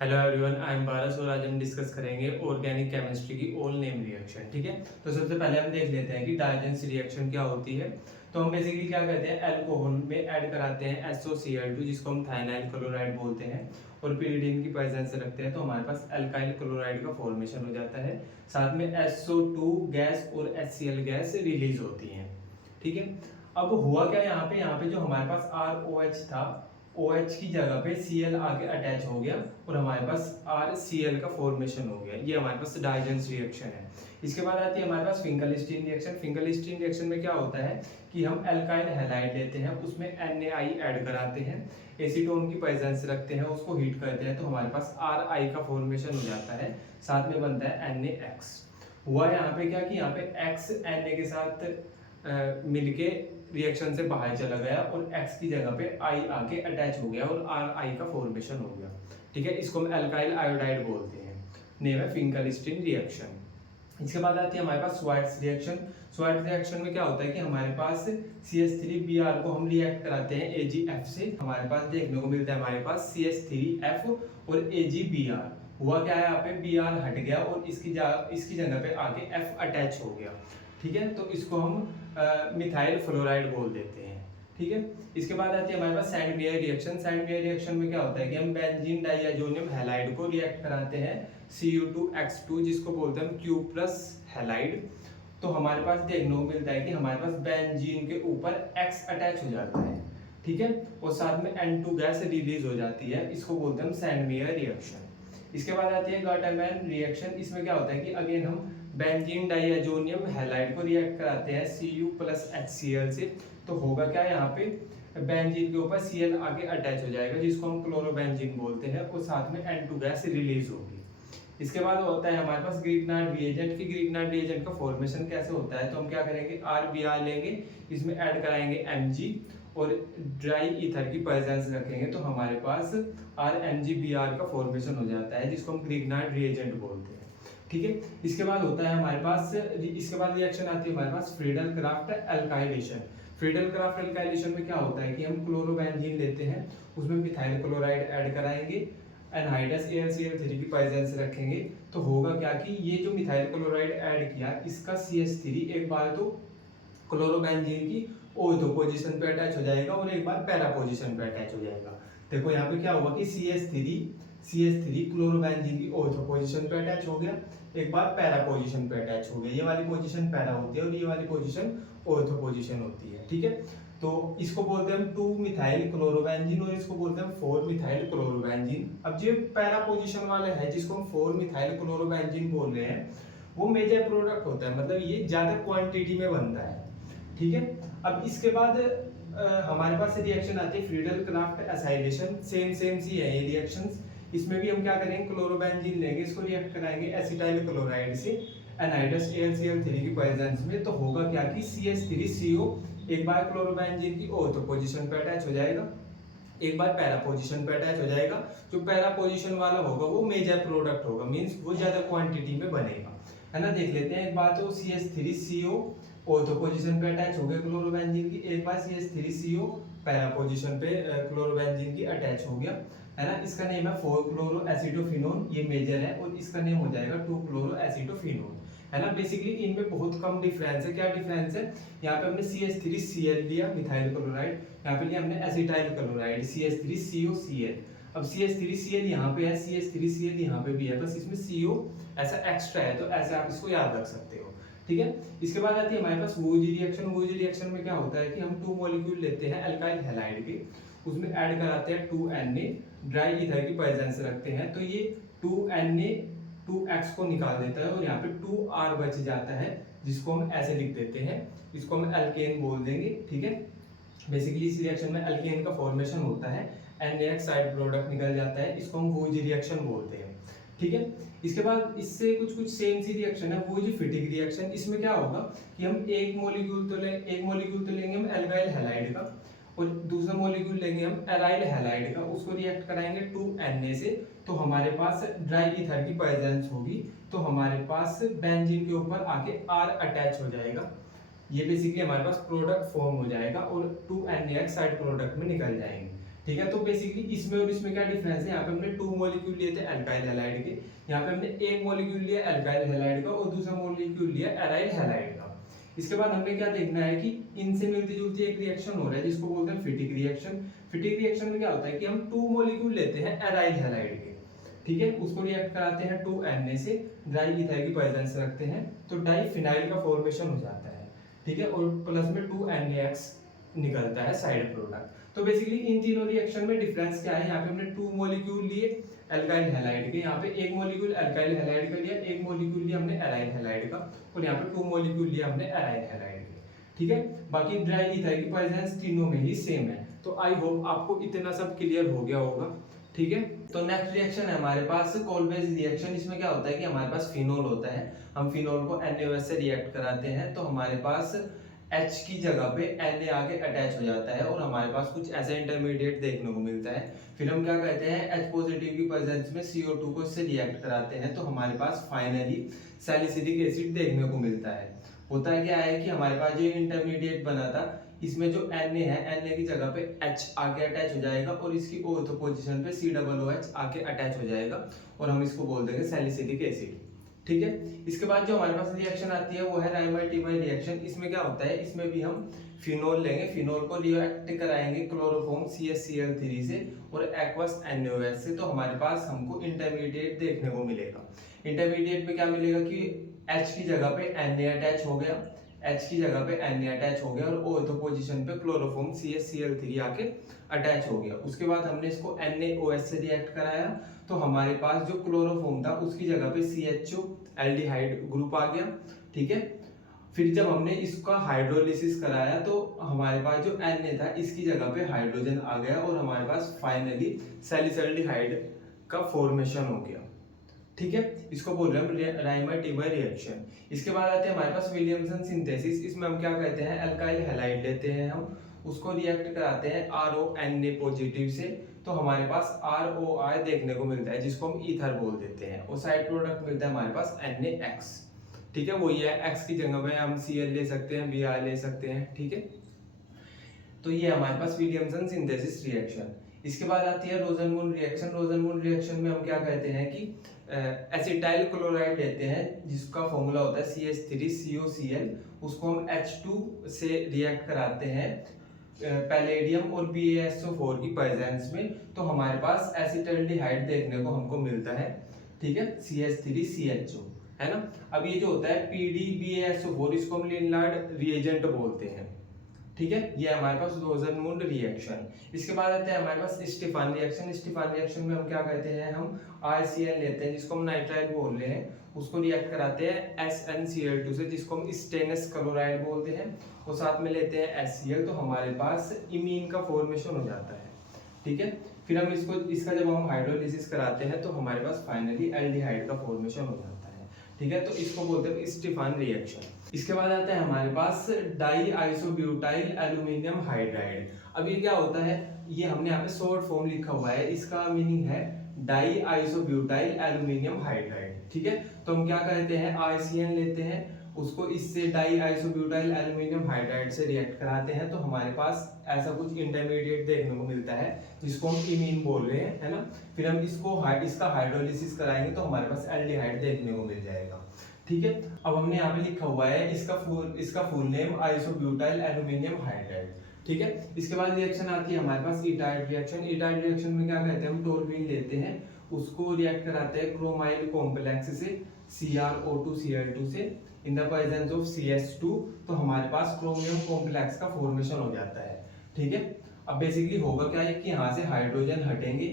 Hello everyone, I am पारस और आज हम डिस्कस करेंगे ऑर्गेनिक केमिस्ट्री की ऑल नेम रिएक्शन। ठीक है, तो सबसे पहले हम देख लेते हैं कि डाइजेंस रिएक्शन क्या होती है। तो हम बेसिकली क्या करते हैं, अल्कोहल में ऐड कराते हैं SOCl2 जिसको हम थायनाइल क्लोराइड बोलते हैं और pyridine की प्रेजेंस से रखते हैं तो हमारे पास अल्काइल क्लोराइड का फॉर्मेशन हो जाता है। साथ में SO2 गैस और HCl गैस रिलीज होती है। ठीक है, अब हुआ क्या यहाँ पे जो हमारे पास ROH था, OH की जगह पे Cl आके अटैच हो गया और हमारे पास RCl का फॉर्मेशन हो गया। ये हमारे पास डाइजेंस रिएक्शन है। इसके बाद आती है हमारे पास फिंगरस्टीन रिएक्शन। फिंगरस्टीन रिएक्शन में क्या होता है कि हम एल्काइल हैलाइड लेते हैं, उसमें NaI ऐड कराते हैं, एसीटोन की प्रेजेंस रखते हैं, उसको हीट करते हैं तो हमारे पास RI का फॉर्मेशन हो जाता है, साथ में बनता है NaX। हुआ यहाँ पे क्या कि यहाँ पे X Na के साथ मिलके रिएक्शन से बाहर चला गया और X की जगह पे I आके अटैच हो गया और RI का फॉर्मेशन हो गया। ठीक है, इसको हम अल्काइल आयोडाइड बोलते हैं। नेम है फिंगरस्टीन रिएक्शन। इसके बाद आती है हमारे पास स्वार्ट्ज रिएक्शन। स्वार्ट्ज रिएक्शन में क्या होता है कि हमारे पास CH3Br को हम रिएक्ट कराते हैं AgF से। हमारे पास देखने को मिलता है हमारे पास CH3F और AgBr। हुआ क्या है, यहाँ पे Br हट गया और इसकी जगह पे आके F अटैच हो गया। ठीक है, तो इसको हम मिथाइल फ्लोराइड बोल देते हैं। ठीक है, इसके बाद आती है हमारे पास सैंड-मेयर रिएक्शन। सैंड-मेयर रिएक्शन में क्या होता है कि हम बेंजीन डाइअजोनियम हैलाइड को रिएक्ट कराते हैं Cu2X2 जिसको बोलते हैं हम Q प्लस हैलाइड। तो हमारे पास देखने को मिलता है कि हमारे पास बेंजीन के ऊपर X अटैच हो जाता है। ठीक है, और साथ में N2 गैस रिलीज हो जाती है, इसको बोलते हैं हम सैंड-मेयर रिएक्शन। इसके बाद आती है गाटरमैन रिएक्शन। इसमें क्या होता है कि अगेन हम बेंजीन डाइअजोनियम हैलाइड को रिएक्ट कराते हैं Cu प्लस HCl से। तो होगा क्या, यहाँ पे बेंजीन के ऊपर Cl आगे अटैच हो जाएगा जिसको हम क्लोरोबेंजीन बोलते हैं और साथ में N2 गैस रिलीज होगी। इसके बाद होता है हमारे पास ग्रिग्नार्ड रिएजेंट। की ग्रिग्नार्ड रिएजेंट का फॉर्मेशन कैसे होता है, तो हम क्या करेंगे, RBr लेंगे, इसमें ऐड कराएंगे Mg और ड्राई ईथर की प्रेजेंस रखेंगे तो हमारे पास RMgBr का फॉर्मेशन हो जाता है जिसको हम ग्रिग्नार्ड रिएजेंट बोलते हैं। ठीक है, इसके बाद होता है हमारे पास, इसके बाद रिएक्शन आती है हमारे पास Friedel Crafts alkylation. Friedel Crafts alkylation में क्या होता है कि हम क्लोरोबेंजीन लेते हैं, उसमें मिथाइल क्लोराइड ऐड कराएंगे, एनहाइड्रस AlCl3 की प्रेजेंस रखेंगे तो होगा क्या कि ये जो मिथाइल क्लोराइड ऐड किया इसका CH3 एक बार तो क्लोरोबेंजीन की ऑर्थो पोजीशन पे अटैच हो जाएगा और एक बार पैरा पोजीशन पे अटैच हो जाएगा। देखो यहाँ पे क्या हुआ कि CH3 क्लोरोबेंजीन की ऑर्थो पोजीशन पे अटैच हो गया, एक बार पैरा पोजीशन पे अटैच हो गया। ये वाली पोजीशन पैरा होती है और ये वाली पोजीशन ऑर्थो पोजीशन होती है। ठीक है, तो इसको बोलते हैं हम 2 मिथाइल क्लोरोबेंजीन और इसको बोलते हैं 4 मिथाइल क्लोरोबेंजीन। अब जो पैरा पोजीशन वाला है जिसको हम 4 मिथाइल क्लोरोबेंजीन बोल रहे हैं वो मेजर प्रोडक्ट होता है, मतलब ये ज्यादा क्वांटिटी में बनता है। ठीक है, अब इसके बाद हमारे पास रिएक्शन आती है फ्रीडल क्राफ्ट एसाइलेशन। सेम सी है ये रिएक्शंस। इसमें भी हम क्या करेंगे, क्लोरोबेंजीन लेंगे, इसको रिएक्ट कराएंगे एसिटाइल क्लोराइड से एनहाइड्रस AlCl3 की प्रेजेंस में तो होगा क्या कि CH3CO एक बार क्लोरोबेंजीन की ऑर्थो पोजीशन पे अटैच हो जाएगा, एक बार पैरा पोजीशन पे अटैच हो जाएगा। जो पैरा पोजीशन वाला होगा वो मेजर प्रोडक्ट होगा, मींस वो ज्यादा क्वांटिटी में बनेगा, है ना। देख लेते हैं, एक बार तो CH3CO ऑर्थो पोजीशन पे अटैच हो गया क्लोरोबेंजीन की, एक बार CH3CO पैरा पोजीशन पे क्लोरोबेंजीन की अटैच हो गया, है ना। इसका नेम है 4-क्लोरोएसिटोफिनोन, ये मेजर है, और इसका नेम हो जाएगा 2-क्लोरोएसिटोफिनोन, है ना। बेसिकली इनमें बहुत कम डिफरेंस है। क्या डिफरेंस है, यहाँ पे हमने CH3Cl लिया मिथाइल क्लोराइड, यहाँ पे लिया हमने एसिटाइल क्लोराइड CH3COCl। अब CH3Cl यहाँ पे है, CH3Cl यहाँ पे भी है, बस इसमें CO ऐसा एक्स्ट्रा है तो ऐसे आप इसको याद रख सकते हो। ठीक है, इसके बाद आती है हमारे पास वूजी रिएक्शन। वूजी रिएक्शन में क्या होता है कि हम 2 मॉलिक्यूल लेते हैं अल्काइल हैलाइड के, उसमें ऐड कराते हैं 2Na, ड्राई ईथर की प्रेजेंस रखते हैं तो ये 2Na 2X को निकाल देता है और यहाँ पे 2R बच जाता है जिसको हम ऐसे लिख देते हैं, इसको हम अल्केन बोल देंगे। ठीक है, बेसिकली इस रिएक्शन में अल्केन का फॉर्मेशन होता है, NaX साइड प्रोडक्ट निकल जाता है, इसको हम वूजी रिएक्शन बोलते हैं। ठीक है, इसके बाद इससे कुछ सेम सी रिएक्शन है वूजी फिटिक रिएक्शन। इसमें क्या होगा कि हम एक मॉलिक्यूल तो लेंगे हम एल्काइल हैलाइड का और दूसरा मॉलिक्यूल लेंगे हम एराइल हैलाइड का, उसको रिएक्ट कराएंगे 2Na से तो हमारे पास ड्राई ईथर की प्रेजेंस होगी तो हमारे पास बेंजीन के ऊपर आके R अटैच हो जाएगा। ये बेसिकली हमारे पास प्रोडक्ट फॉर्म हो जाएगा और 2NaX साइड प्रोडक्ट में निकल जाएंगे। ठीक है। तो बेसिकली इसमें और इसमें क्या डिफरेंस है, यहाँ पे हमने 2 मॉलिक्यूल लिए थे अल्काइल हैलाइड के, यहाँ पे हमने एक मॉलिक्यूल लिया अल्काइल हैलाइड का और दूसरा मॉलिक्यूल लिया एराइल हैलाइड का। इसके बाद हमने क्या देखना है कि इनसे मिलती जुलती एक रिएक्शन हो रहा है जिसको बोलते हैं फिटिक रिएक्शन। फिटिक रिएक्शन में क्या होता है कि हम 2 मॉलिक्यूल लेते हैं एराइल हैलाइड के, ठीक है, उसको रिएक्ट कराते हैं 2Na से, डाई इथाइल की प्रेजेंस रखते हैं तो डाई फिनाइल का फॉर्मेशन हो जाता है, ठीक है, और प्लस में 2NaX निकलता है साइड प्रोडक्ट। तो बेसिकली इन तीनों रिएक्शन में डिफरेंस क्या है, यहाँ पे हमने 2 मॉलिक्यूल लिए अल्काइल हैलाइड के, यहाँ पे एक मॉलिक्यूल अल्काइल हैलाइड का लिया, एक मॉलिक्यूल लिया हमने एराइल हैलाइड का, और यहाँ पे 2 मॉलिक्यूल लिया हमने एराइल हैलाइड के, ठीक है। बाकी ड्राई इथाइल की प्रेजेंस तीनों में ही सेम है। तो आई होप आपको इतना सब क्लियर हो गया होगा, ठीक है। तो नेक्स्ट रिएक्शन है हमारे पास कोलबेज रिएक्शन। इसमें क्या होता है कि हमारे पास फिनोल होता है, हम फिनोल को NaOH से रिएक्ट कराते हैं तो हमारे पास H की जगह पे Na आके अटैच हो जाता है और हमारे पास कुछ ऐसा इंटरमीडिएट देखने को मिलता है। फिर हम क्या कहते हैं, H पॉजिटिव की प्रेजेंस में CO2 को इससे रिएक्ट कराते हैं तो हमारे पास फाइनली सैलिसिलिक एसिड देखने को मिलता है। होता है क्या है कि हमारे पास जो इंटरमीडिएट बना था इसमें जो Na है, Na की जगह पे H आके अटैच हो जाएगा और इसकी ओर्थो पोजीशन पे COOH आके अटैच हो जाएगा और हम इसको बोल देंगे सैलिसिलिक एसिड, ठीक है। इसके बाद जो हमारे पास रिएक्शन आती है वो है राइमर-टीमर रिएक्शन। इसमें क्या होता है, इसमें भी हम फिनोल लेंगे, फिनोल को रिएक्ट कराएंगे क्लोरोफॉर्म CH_Cl3 से और एक्वस NaOH से, तो हमारे पास हमको इंटरमीडिएट देखने को मिलेगा। इंटरमीडिएट में क्या मिलेगा कि H की जगह पे Na अटैच हो गया, H की जगह पे Na अटैच हो गया और ओर्थो पोजीशन पे क्लोरोफॉर्म CH_Cl3 आके अटैच हो गया। उसके बाद हमने इसको NaOH से रिएक्ट कराया तो हमारे पास जो क्लोरोफॉर्म था उसकी जगह पे CHO एल्डिहाइड ग्रुप आ गया, ठीक है। फिर जब हमने इसका हाइड्रोलिसिस कराया तो हमारे पास जो Na था इसकी जगह पे हाइड्रोजन आ गया और हमारे पास फाइनली सैलिसल्डिहाइड का फॉर्मेशन हो गया, ठीक है। इसको बोल रहे हैं राइमर-टीमर रिएक्शन। इसके बाद आते हैं हमारे पास विलियमसन सिंथेसिस। इसमें हम क्या कहते हैं, अल्काइल हैलाइड लेते हैं, हम उसको रिएक्ट कराते हैं RONA पॉजिटिव से तो हमारे पास ROI देखने को मिलता है जिसको हम ईथर बोल देते हैं और साइड प्रोडक्ट मिलता है हमारे पास NaX, ठीक है। वही है, X की जगह में हम Cl ले सकते हैं, Br ले सकते हैं, ठीक है। तो ये हमारे पास विलियमसन सिंथेसिस रिएक्शन। इसके बाद आती है रोजनमूल रिएक्शन। रोजनमूल रिएक्शन में हम क्या कहते हैं कि एसिटाइल क्लोराइड लेते हैं जिसका फॉर्मूला होता है CH3COCl, उसको हम H2 से रिएक्ट कराते हैं पैलेडियम और BaSO4 की प्रेजेंस में तो हमारे पास एसिटाल्डिहाइड देखने को हमको मिलता है, ठीक है, CH3CHO, है ना। अब ये जो होता है PDBaSO4 इसको हम लिनलार्ड रिएजेंट बोलते हैं, ठीक है। ये हमारे पास रोजनमूल रिएक्शन। इसके बाद आते हैं हमारे पास स्टीफन रिएक्शन। स्टीफन रिएक्शन में हम क्या कहते हैं, हम RCl लेते हैं जिसको हम नाइट्राइल बोल रहे हैं, उसको रिएक्ट कराते हैं SnCl2 से जिसको हम स्टेनस क्लोराइड बोलते हैं और साथ में लेते हैं HCl तो हमारे पास इमीन का फॉर्मेशन हो जाता है, ठीक है। फिर हम इसका जब हम हाइड्रोलिसिस कराते हैं तो हमारे पास फाइनली एल्डिहाइड का फॉर्मेशन हो जाता है, ठीक है। तो इसको बोलते हैं स्टीफन रिएक्शन। इसके बाद आता है हमारे पास डाई आइसोब्यूटाइल एल्यूमिनियम हाइड्राइड। अब ये क्या होता है, ये हमने यहाँ पे शॉर्ट फॉर्म लिखा हुआ है, इसका मीनिंग है डाई आइसोब्यूटाइल एल्यूमिनियम हाइड्राइड, ठीक है। तो हम क्या कहते हैं, RCN लेते हैं, उसको इससे डाई आइसोब्यूटाइल एल्यूमिनियम हाइड्राइड से रिएक्ट कराते हैं तो हमारे पास ऐसा कुछ इंटरमीडिएट देखने को मिलता है जिसको हम इमीन बोल रहे हैं, है ना। फिर हम इसका हाइड्रोलिसिस कराएंगे तो हमारे पास एल्डिहाइड देखने को मिल जाएगा, ठीक है। अब हमने यहाँ पे लिखा हुआ है इसका full name isobutyl aluminium hydride, ठीक है। इसके बाद रिएक्शन आती है हमारे पास ईटाइड रिएक्शन। ईटाइड रिएक्शन में क्या कहते हैं, हम टोल्यूइन लेते हैं, उसको रिएक्ट कराते हैं क्रोमाइल कॉम्प्लेक्स से CrO2Cl2 से in the presence of CH2 तो हमारे पास क्रोमियम कॉम्प्लेक्स का फॉर्मेशन हो जाता है, ठीक है। अब बेसिकली होगा क्या है कि यहाँ से हाइड्रोजन हटेंगे,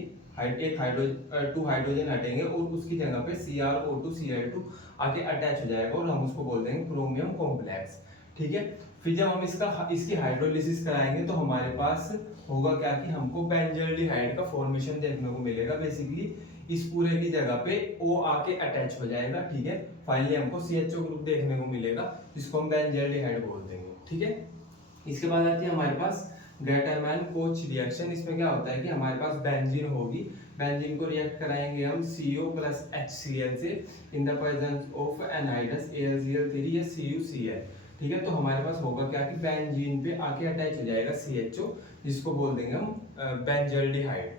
टू हाइड्रोजन हटेंगे और उसकी जगह पे CrO2Cl2 आके अटैच हो जाएगा और हम उसको बोल देंगे क्रोमियम कॉम्प्लेक्स, ठीक है। फिर जब हम इसकी हाइड्रोलिसिस कराएंगे तो हमारे पास होगा क्या कि हमको बेंजल्डिहाइड का फॉर्मेशन देखने को मिलेगा। बेसिकली इस पूरे की जगह पे O आके अटैच हो जाएगा, ठीक है। फाइनली हमको CHO ग्रुप देखने को मिलेगा जिसको हम बेंजल्डिहाइड बोल देंगे, ठीक है। इसके बाद आती है हमारे पास ग्रेटरमैन-कोच रिएक्शन। इसमें क्या होता है कि हमारे पास बेंजीन होगी, बेंजीन को रिएक्ट कराएंगे हम CO प्लस HCl से in the presence of anhydrous AlCl3 या CuCl, ठीक है। तो हमारे पास होगा क्या कि बेंजीन पे आके अटैच हो जाएगा CHO, जिसको बोल देंगे हम बेंजल्डिहाइड।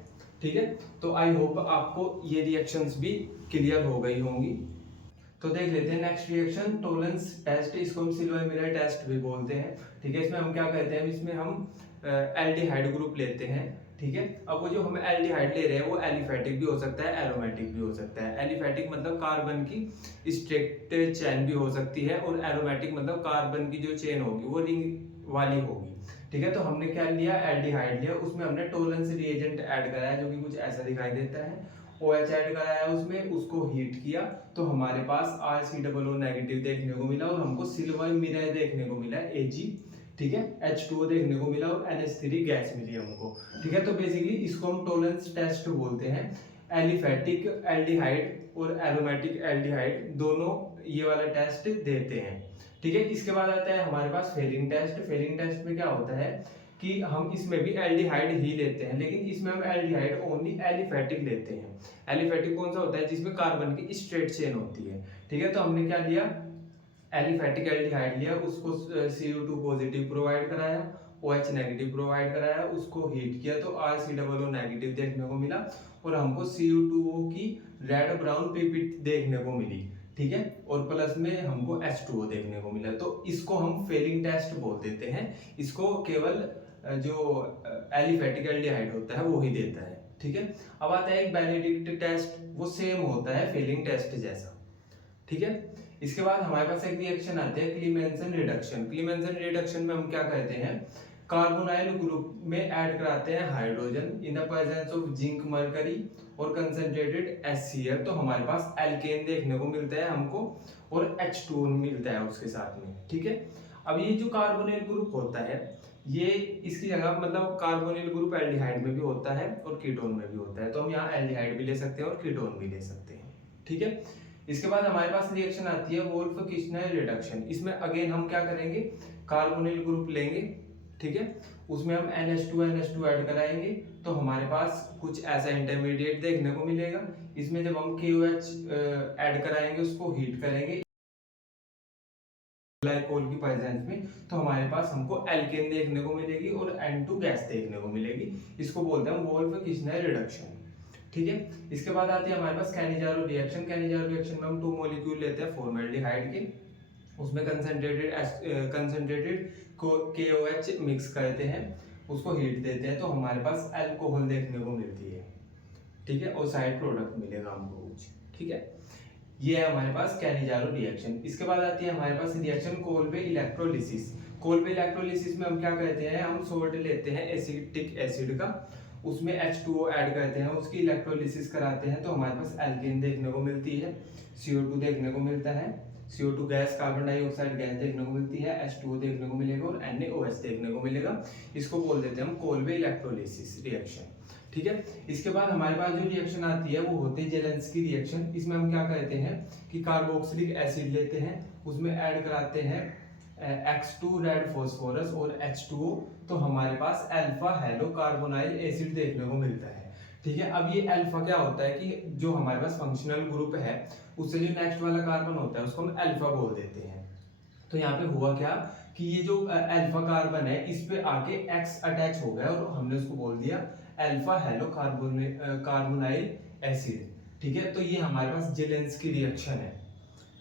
ठीक है। तो आई होप आपको ये रिएक्शंस भी क्लियर हो गई होंगी। तो देख लेते हैं नेक्स्ट रिएक्शन, टोलेंस टेस्ट। इसको हम सिल्वर मिरर टेस्ट भी बोलते हैं। ठीक है। इसमें हम क्या करते हैं, इसमें हम एल्डिहाइड ग्रुप लेते हैं। ठीक है। अब वो जो हम एल्डिहाइड ले रहे हैं वो एलिफेटिक भी हो सकता है, एरोमेटिक भी हो सकता है। एलिफेटिक मतलब कार्बन की स्ट्रेट चेन भी हो सकती है, और एरोमेटिक मतलब कार्बन की जो चेन होगी वो रिंग वाली होगी। ठीक है। तो हमने क्या लिया, एल्डिहाइड लिया, उसमें हमने टोलेंस रिएजेंट ऐड कराया जो कि कुछ ऐसा दिखाई देता है। OH ऐड कराया उसमें, उसको हीट किया, तो हमारे पास RCOO नेगेटिव देखने को मिला, और हमको सिल्वर मिरर देखने को मिला Ag। ठीक है। H2O देखने को मिला, और NH3 गैस मिली हमको। ठीक है। तो बेसिकली इसको हम टोलेंस टेस्ट बोलते हैं। एलिफेटिक एल्डिहाइड और एरोमेटिक एल्डिहाइड दोनों ये वाला टेस्ट देते हैं। ठीक है। इसके बाद आता है हमारे पास फेरिंग टेस्ट। फेरिंग टेस्ट में क्या होता है कि हम इसमें भी एल्डिहाइड ही लेते हैं, लेकिन इसमें हम एल्डिहाइड ओनली एलिफेटिक लेते हैं। एलिफेटिक कौन सा होता है, जिसमें कार्बन की स्ट्रेट चेन होती है। ठीक है। तो हमने क्या लिया, एलिफेटिक एल्डिहाइड लिया, उसको CO2 पॉजिटिव प्रोवाइड कराया, OH नेगेटिव प्रोवाइड कराया, उसको हीट किया, तो RCOO नेगेटिव देखने को मिला, और हमको CO2O की रेड ब्राउन पिपिट देखने को मिली। ठीक है। और प्लस में हमको H2O देखने को मिला। तो इसको हम फेलिंग टेस्ट बोल देते हैं। इसको केवल जो एलिफेटिक एल्डिहाइड होता है वो ही देता है। ठीक है। अब आता है एक बेनेडिक्ट टेस्ट, वो सेम होता है फेलिंग टेस्ट जैसा। ठीक है। इसके बाद हमारे पास एक रिएक्शन आते हैं क्लीमेंसन रिडक्शन। क्लीमेंसन रिडक्शन में हम क्या करते हैं, कार्बोनाइल ग्रुप में ऐड कराते हैं hydrogen in the presence of zinc mercury और कंसंट्रेटेड HCl। तो हमारे पास एल्केन देखने को मिलता है हमको, और H2O मिलता है उसके साथ में। ठीक है। अब ये जो कार्बोनिल ग्रुप होता है, ये इसकी जगह मतलब कार्बोनिल ग्रुप एल्डिहाइड में भी होता है और कीटोन में भी होता है। तो हम यहाँ एल्डिहाइड भी ले सकते हैं और कीटोन भी ले सकते हैं। ठीक है। इसके बाद हमारे पास रिएक्शन आती है वोल्फ किश्नर रिडक्शन। इसमें अगेन हम क्या करेंगे, कार्बोनिल ग्रुप लेंगे। ठीक है। उसमें हम NH2 ऐड कराएंगे, तो हमारे पास कुछ ऐसा इंटरमीडिएट देखने को मिलेगा। इसमें जब हम KOH ऐड कराएंगे, उसको हीट करेंगे ग्लाइकोल की प्रेजेंस में, तो हमारे पास हमको एल्केन देखने को मिलेगी और N2 गैस देखने को मिलेगी। इसको बोलते हैं वोल्फ किश्नर रिडक्शन। ठीक है। इसके बाद आती है हमारे पास कैनिजारो रिएक्शन। कैनिजारो रिएक्शन में हम 2 मॉलिक्यूल लेते हैं फॉर्मेल्डिहाइड के, उसमें कंसंट्रेटेड KOH मिक्स करते हैं, उसको हीट देते हैं, तो हमारे पास अल्कोहल देखने को मिलती है। ठीक है। और साइड प्रोडक्ट मिलेगा हमको कुछ। ठीक है। ये है हमारे पास कैनिजारो रिएक्शन। इसके बाद आती है हमारे पास reaction Kolbe electrolysis. Kolbe electrolysis में हम क्या करते हैं, हम सोल्ट लेते हैं एसिटिक एसिड का, उसमें H2O ऐड करते हैं, उसकी इलेक्ट्रोलिसिस कराते हैं, तो हमारे पास एल्केन देखने को मिलती है, CO2 देखने को मिलता है, CO2 gas, carbon dioxide gas देखने को मिलती है, H2O देखने को मिलेगा, और NaOH देखने को मिलेगा। इसको बोल देते हैं हम कोल्बे इलेक्ट्रोलिसिस रिएक्शन। ठीक है। इसके बाद हमारे पास जो रिएक्शन आती है वो होती है जेलेंस्की रिएक्शन। इसमें हम क्या करते हैं कि कार्बोक्सिलिक एसिड लेते हैं, उसमें ऐड कराते हैं X2 रेड फॉस्फोरस और H2O, तो हमारे पास अल्फा हेलो कार्बोनाइल एसिड देखने को मिलता है। ठीक है। अब ये अल्फा क्या होता है कि जो हमारे पास फंक्शनल ग्रुप है, उससे जो नेक्स्ट वाला कार्बन होता है उसको हम अल्फा बोल देते हैं। तो यहाँ पे हुआ क्या कि ये जो अल्फा कार्बन है, इस पे आके X अटैच हो गया, और हमने उसको बोल दिया अल्फा हेलो कार्बोनाइल एसिड। ठीक है। तो ये हमारे पास जेलेंस्की रिएक्शन है।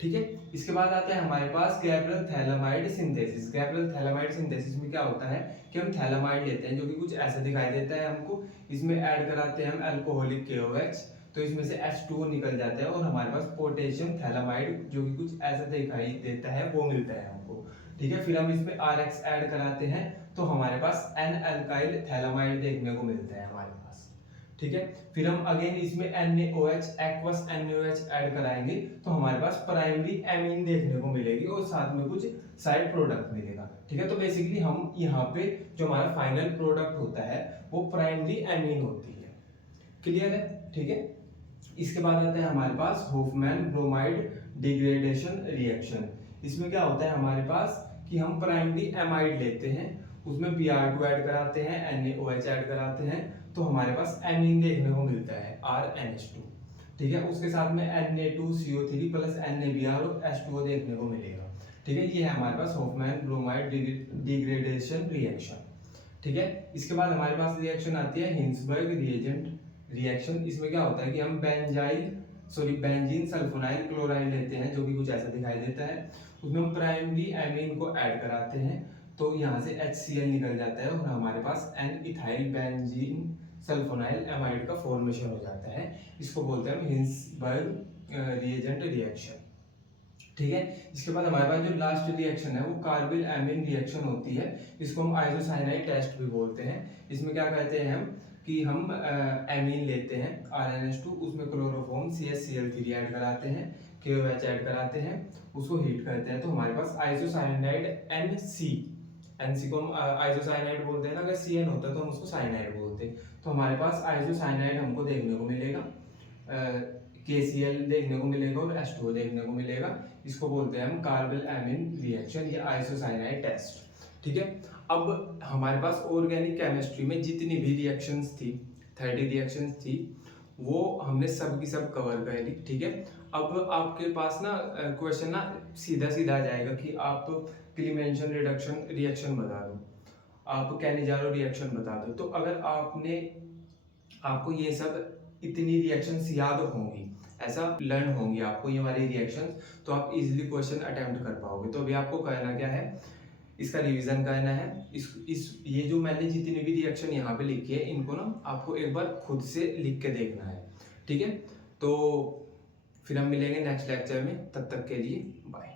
ठीक है। इसके बाद आता है हमारे पास Gabriel phthalimide synthesis. Gabriel phthalimide synthesis में क्या होता है कि हम थैलामाइड लेते हैं जो कि कुछ ऐसा दिखाई देता है हमको, इसमें ऐड कराते हैं हम अल्कोहलिक KOH, तो इसमें से H2O निकल जाता है, और हमारे पास पोटेशियम थैलामाइड जो कि कुछ ऐसा दिखाई देता है वो मिलता है हमको। ठीक है। फिर हम इसमें RX ऐड कराते हैं, तो हमारे पास N अल्काइल थैलामाइड देखने को मिलता है हमारे पास। ठीक है। फिर हम अगेन इसमें NaOH एक्वस NaOH ऐड कराएंगे, तो हमारे पास प्राइमरी एमीन देखने को मिलेगी, और साथ में कुछ साइड प्रोडक्ट मिलेगा। ठीक है। तो बेसिकली हम यहाँ पे जो हमारा फाइनल प्रोडक्ट होता है वो प्राइमरी एमीन होती है। क्लियर है। ठीक है। इसके बाद आता है हमारे पास होफमैन ब्रोमाइड डिग्रेडेशन रिएक्शन। इसमें क्या होता है हमारे पास कि हम प्राइमरी एमाइड लेते हैं, उसमें Br2 ऐड कराते हैं, NaOH ऐड कराते हैं, तो हमारे पास एमीन देखने को मिलता है RNH2। ठीक है। उसके साथ में Na2CO3 प्लस NaBr और H2O देखने को मिलेगा। ठीक है, ये है हमारे पास हॉफमैन ब्रोमाइड डिग्रेडेशन रिएक्शन। ठीक है, इसके बाद हमारे पास रिएक्शन आती है हिंसबर्ग रिएजेंट रिएक्शन। इसमें क्या होता है कि हम बेंजीन सल्फोनाइल क्लोराइड लेते हैं, जो कि कुछ ऐसा दिखाई देता है। उसमें हम प्राइमरी एमीन को ऐड कराते हैं, तो यहाँ से HCl निकल जाता है और हमारे पास N ethyl benzene sulphonyl amide का फॉर्मेशन हो जाता है। इसको बोलते हैं हम हिंसबर्ग रिएजेंट रिएक्शन। ठीक है, इसके बाद हमारे पास जो लास्ट रिएक्शन है वो कार्बिल एमीन रिएक्शन होती है। इसको हम आइसोसाइनाइड टेस्ट भी बोलते हैं। इसमें क्या कहते हैं हम कि हम एमीन लेते हैं RnH2, उसमें क्लोरोफॉर्म CH-Cl3 ऐड कराते हैं, KOH ऐड कराते हैं, उसको हीट करते हैं, तो हमारे पास आइसोसाइनाइड NC को हम आइसोसाइनाइड बोलते हैं ना, अगर CN होता है तो हम उसको साइनाइड बोलते हैं। तो हमारे पास आइसोसाइनाइड हमको देखने को मिलेगा, KCl देखने को मिलेगा और H2O देखने को मिलेगा। इसको बोलते हैं हम कार्बिल एमीन रिएक्शन या आइसोसाइनाइड टेस्ट। ठीक है, अब हमारे पास ऑर्गेनिक केमिस्ट्री में जितनी भी रिएक्शंस थी, 30 रिएक्शंस थी, वो हमने सब की सब कवर कर ली। ठीक है, अब आपके पास ना क्वेश्चन ना सीधा सीधा आ जाएगा कि आप क्लीमेंशन रिडक्शन रिएक्शन बता दो, आप कैनिजारो रिएक्शन बता दो। तो अगर आपको ये सब इतनी रिएक्शंस याद होंगी, ऐसा लर्न होंगी आपको ये वाली रिएक्शंस, तो आप इजीली क्वेश्चन अटेम्प्ट कर पाओगे। तो अभी आपको करना क्या है, इसका रिवीजन करना है। ये जो मैंने जितनी भी रिएक्शन यहाँ पे लिखी है, इनको ना आपको एक बार खुद से लिख के देखना है। ठीक है, तो फिर हम मिलेंगे नेक्स्ट लेक्चर में, तब तक के लिए बाय।